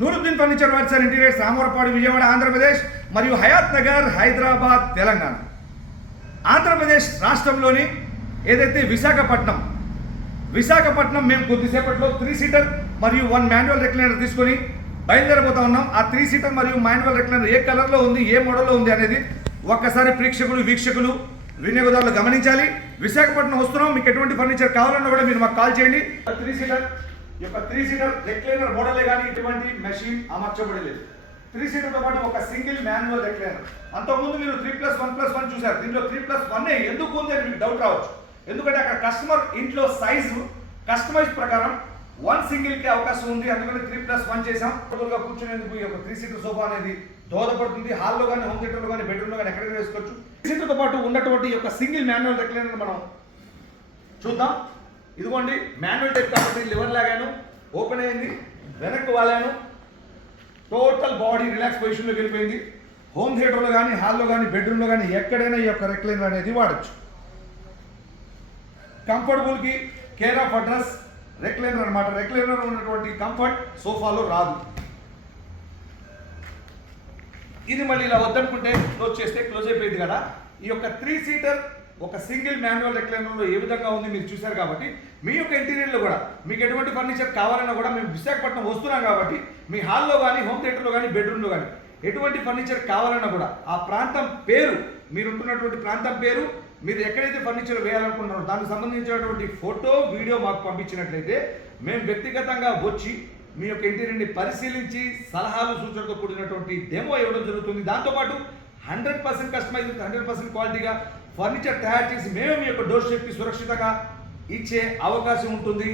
Nooruddin furniture works and interiors Ramavarappadu Vijayawada Andhra Pradesh మరియు హయాత్ నగర్ హైదరాబాద్ తెలంగాణ. ఆంధ్రప్రదేశ్ రాష్ట్రంలోని ఏదైతే విశాఖపట్నం విశాఖపట్నం మేము కొద్దిసేపట్లో త్రీ సీటర్ మరియు వన్ మాన్యువల్ రెక్లైనర్ తీసుకొని బయలుదేరబోతా ఉన్నాం. ఆ త్రీ సీటర్ మరియు మాన్యువల్ రెక్లైనర్ ఏ కలర్లో ఉంది ఏ మోడల్లో ఉంది అనేది ఒక్కసారి ప్రేక్షకులు వీక్షకులు వినియోగదారులు గమనించాలి. విశాఖపట్నం వస్తున్నాం. మీకు ఎటువంటి ఫర్నిచర్ కావాలన్నా కూడా మీరు మాకు కాల్ చేయండి. త్రీ సీటర్ యొక్క త్రీ సీటర్ రెక్లైనర్ మోడలే కానీ ఇటువంటి మెషిన్ అమర్చబడలేదు. త్రీ సీటర్తో పాటు ఒక సింగిల్ మాన్యువల్ రెక్లైనర్ అంతకుముందు మీరు three plus one plus one చూసారు దీంట్లో త్రీ ప్లస్ వన్ ఎందుకు ఉంది అని మీకు డౌట్ రావచ్చు. ఎందుకంటే అక్కడ కస్టమర్ ఇంట్లో సైజు కస్టమైజ్ ప్రకారం వన్ సింగిల్కి అవకాశం ఉంది. అందుకని త్రీ ప్లస్ వన్ చేసాం టోటల్గా కూర్చునేందుకు ఈ యొక్క త్రీ సీటర్ సోఫా అనేది దోహదపడుతుంది. హాల్లో కానీ హోమ్ థియేటర్లో కానీ బెడ్రూమ్లో కానీ ఎక్కడైనా వేసుకోవచ్చు. త్రీ సీటర్తో పాటు ఉన్నటువంటి ఈ యొక్క సింగిల్ మాన్యువల్ రెక్లైనర్ మనం చూద్దాం. ఇదిగోండి మాన్యువల్ టైప్ కాబట్టి లివర్ లాగాను ఓపెన్ అయింది వెనక్కి వాలాను. టోటల్ బాడీ రిలాక్స్ పొజిషన్లోకి వెళ్ళిపోయింది. హోమ్ థియేటర్లో కానీ హాల్లో కానీ బెడ్రూమ్లో కానీ ఎక్కడైనా ఈ యొక్క రెక్లైనర్ అనేది వాడచ్చు. కంఫర్టబుల్కి కేర్ ఆఫ్ అడ్రస్ రెక్లైనర్ అనమాట రెక్లైనర్ ఉన్నటువంటి కంఫర్ట్ సోఫాలో రాదు. ఇది మళ్ళీ ఇలా వద్దనుకుంటే క్లోజ్ చేస్తే క్లోజ్ అయిపోయింది కదా. ఈ యొక్క త్రీ సీటర్ ఒక సింగిల్ మాన్యువల్ రెక్లైనర్లో ఏ విధంగా ఉంది మీరు చూశారు కాబట్టి మీ యొక్క ఇంటీరియర్లో కూడా మీకు ఎటువంటి ఫర్నిచర్ కావాలన్నా కూడా మేము విశాఖపట్నం వస్తున్నాం కాబట్టి మీ హాల్లో కానీ హోమ్ థియేటర్లో కానీ బెడ్రూమ్లో కానీ ఎటువంటి ఫర్నిచర్ కావాలన్నా కూడా ఆ ప్రాంతం పేరు మీరు ఉంటున్నటువంటి ప్రాంతం పేరు మీరు ఎక్కడైతే ఫర్నిచర్ వేయాలనుకుంటున్నారో దానికి సంబంధించినటువంటి ఫోటో వీడియో మాకు పంపించినట్లయితే మేము వ్యక్తిగతంగా వచ్చి మీ యొక్క ఇంటీరియర్ని పరిశీలించి సలహాలు సూచనలతో కూడినటువంటి డెమో ఇవ్వడం జరుగుతుంది. దాంతోపాటు hundred percent customise hundred percent క్వాలిటీగా ఫర్నిచర్ తయారు చేసి మేము మీ యొక్క డోర్ షేప్కి సురక్షితంగా ఇచ్చే అవకాశం ఉంటుంది.